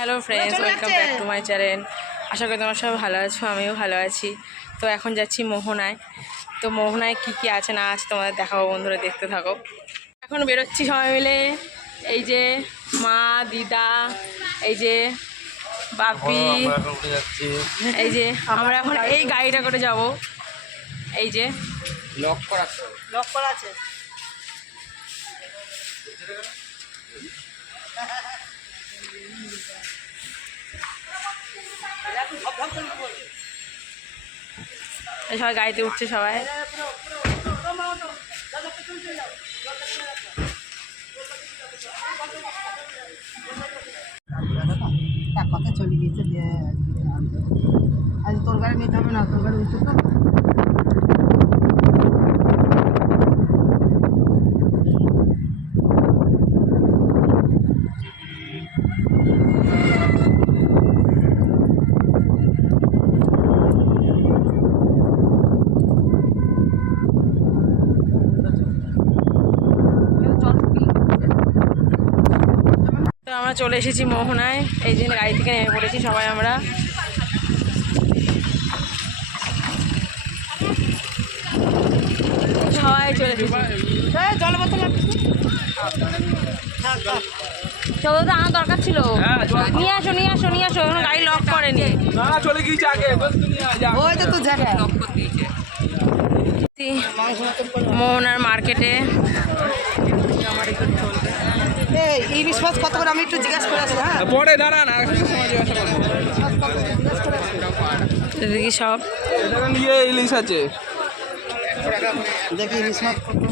Hello friends, welcome back to my channel. আশা করি তোমার সবাই ভালো আছো, আমিও ভালো আছি। তো এখন যাচ্ছি মোহনায়। তো মোহনায় কী আছে না আছে তোমাদের দেখাবো, বন্ধুরা দেখতে থাকো। এখন বেরোচ্ছি সবাই মিলে, এই যে মা, দিদা, এই যে বাপি, এই যে আমরা এখন এই গাড়িটা করে যাব। এই যে লক করা আছে। সবাই গাড়িতে উঠছে সবাই। কথা চলে গিয়েছে, আজ তোর গাড়ি নিতে হবে না, তোর গাড়ি উঠছে তো। তো আমরা চলে এসেছি মোহনায়। এই যে গাড়ি থেকে নেমে পড়েছি সবাই আমরা। সবাই চলে এসেছি। জল বোতল চলো, তো আনার দরকার ছিল। নিয়ে আসো নিয়ে আসো নিয়ে আসো, এখন গাড়ি লক করেনি। চলে গিয়েছে আগে, ওই তো তোর জায়গা মোহনার মার্কেটে ইলিশ মাছ কত করে আমি একটু জিজ্ঞাসা করে আসি। হ্যাঁ, পরে দাঁড়ান, আর একটা সময় জিজ্ঞাসা করবো। দেখি সব নিয়ে ইলিশ আছে, দেখি ইলিশ মাছ কত।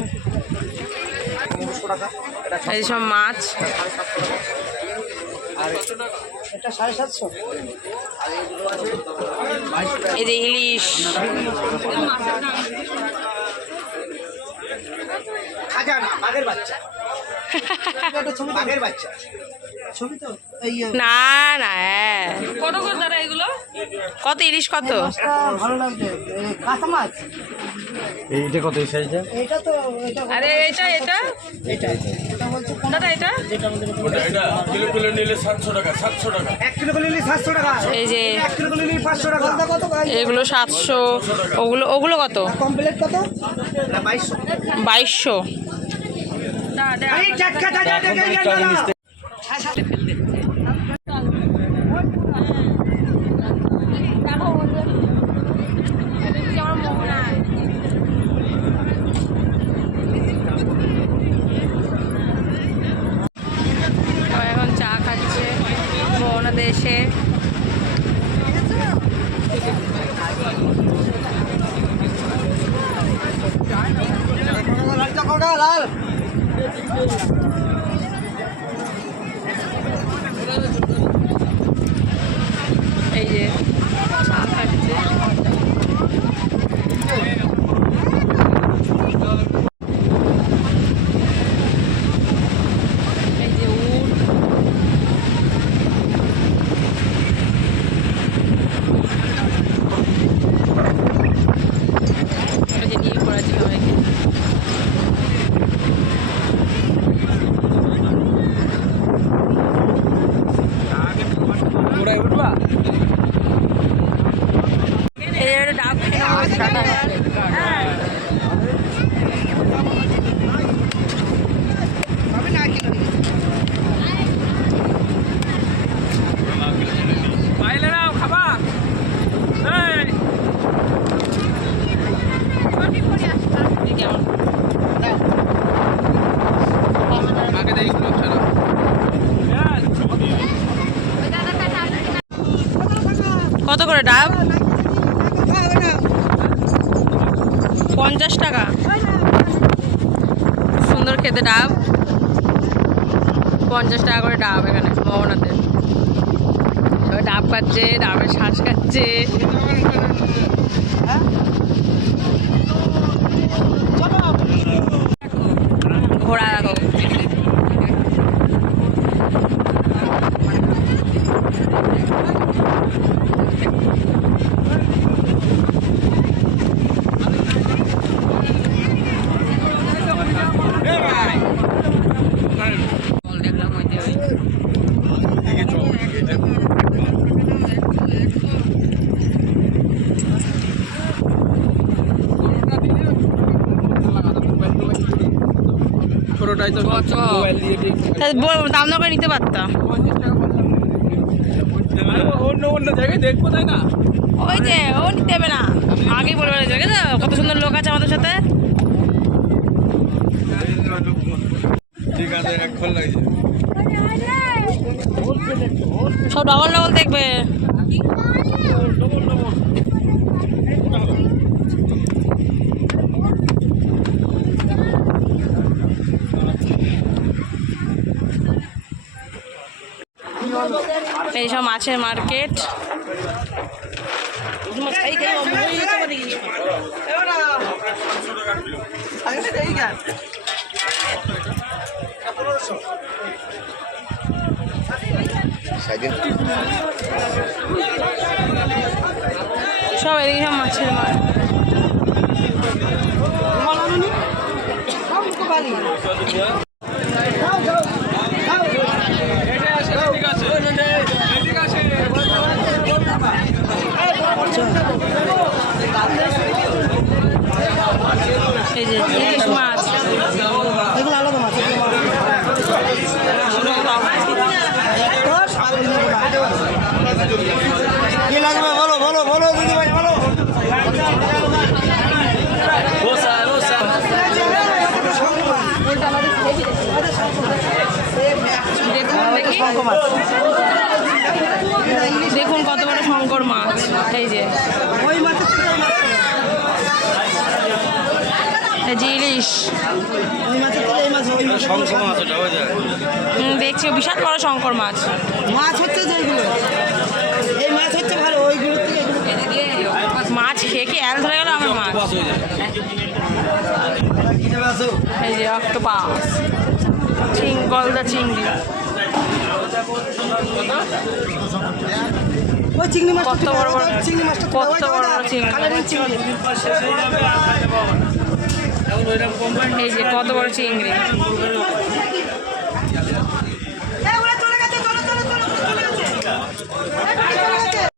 এই সব মাছ। এটা 750। এই যে ইলিশ, বাঘের বাচ্চা, বাঘের বাচ্চা ছবি তো। না না, হ্যাঁ কত করে দাদা এগুলো? কত ইলিশ কত? ভালো লাগবে। কাঁচা মাছ এইটা কত এই সাইজটা? এটা তো, এটা আরে এটা এটা এটা এটা বলছে দাদা এটা এটা কিলো কিলো নিলে 700 টাকা, 700 টাকা। 1 কিলো করে নিলে 700 টাকা, এই যে 1 কিলো করে নিলে 500 টাকা। কত ভাই? এগুলো 700, ওগুলো ওগুলো কত? কমপ্লিট কত? না 2200। 2200। এই টাটকা টাটকা টাটকা এখন চা খাচ্ছে মোহনাতে এসে। লাল এই যে চা খাচ্ছে। এই যে উট, এটা যে নিয়ে পড়াচ্ছি সবাইকে। ঘোড়ায় উঠবা? এই যে ডাব হবে না কিলো পাইলে নাও, খাবা? এই কেমন আগে দেখি গুলো ছাড়া। কত করে ডাব? 50 টাকা। সুন্দর খেতে ডাব, 50 টাকা করে ডাব এখানে মোহনাতে। সবাই ডাব খাচ্ছে, ডাবের শ্বাস খাচ্ছে। ঘোড়া রাখো। দেখলাম ওই যে দাম দর করে নিতে পারতাম। অন্য জায়গায় দেখবো তাই না? ওই যে ও নিতে হবে না, আগেই বলবে দেখে তো কত সুন্দর লোক আছে আমাদের সাথে। ঠিক আছে, এখন লাগছে। সব ডবল ডবল দেখবে। এইসব মাছের মার্কেট। সব এদিকে সব মাছের মার্কেট। এই যে ইলিশ মাছ, এগুলো আলাদা মাছ। কি লাগবে বলো বলো বলো দিদি ভাই বলো। দেখুন কত বড় শঙ্কর মাছ। এই যে ওই মাছের থেকে এই যে ইলিশ, ওই মাছের থেকে এই মাছ ওই মাছ দেখছি বিশাল বড় শঙ্কর মাছ। মাছ হচ্ছে যেগুলো, এই মাছ হচ্ছে ভালো, ওইগুলোর থেকে এগুলো। মাছ খেয়ে খেয়ে অ্যাল ধরে গেল আমার মাছ। এই যে অক্টোপাস, গলদা চিংড়ি। ওই চিংড়ি মাছ কত বড় বড় চিংড়ি মাছটা কত বড় বড় চিংড়ি। এই যে কত বড় চিংড়ি। চলে গেছে চলে গেছে চলে গেছে